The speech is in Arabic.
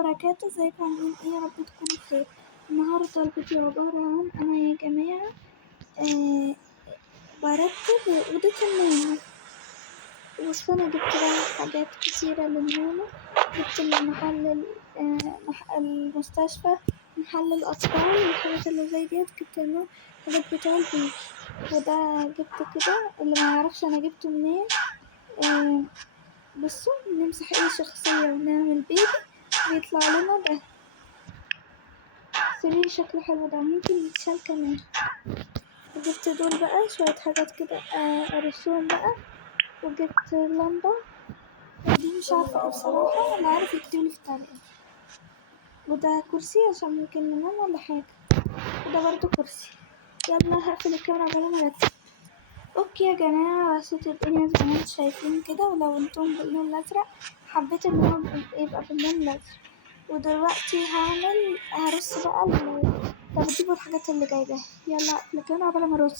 وبركاته. ازيكم عاملين ايه؟ يا رب تكونوا بخير. النهارده الفيديو عبارة عن انا يا جماعة برتب أوضة النوم، وأنا جبت بقى حاجات كتيرة للنوم. جبت المحل المستشفى، محل الأطفال والحاجات اللي زي ديت. جبت منه حاجات بتوع البيبي، وده جبت كده اللي ما يعرفش انا جبته منين. بصوا، نمسح اي شخصية ونعمل بيبي بيطلع لنا ده. سرير شكله حلو، ده ممكن يتشال كمان. وجبت دول بقى شوية حاجات كده ارسوهم بقى. وجبت لمبة، ودي مش عارفة ايه بصراحة، انا عارف يكتبلي في التعليقات. وده كرسي عشان ممكن ننام ولا حاجة، وده برضو كرسي. يلا هقفل الكاميرا قبل ما ارتب. اوكي يا جماعة، صوت الدنيا زي ما انتم شايفين كده. ولو انتم باللون الازرق، حبيت ان هو يبقى باللون الازرق. ودلوقتي هرص بقى الترتيب والحاجات اللي جايباها. يلا اقفل الكاميرا قبل ما ارص.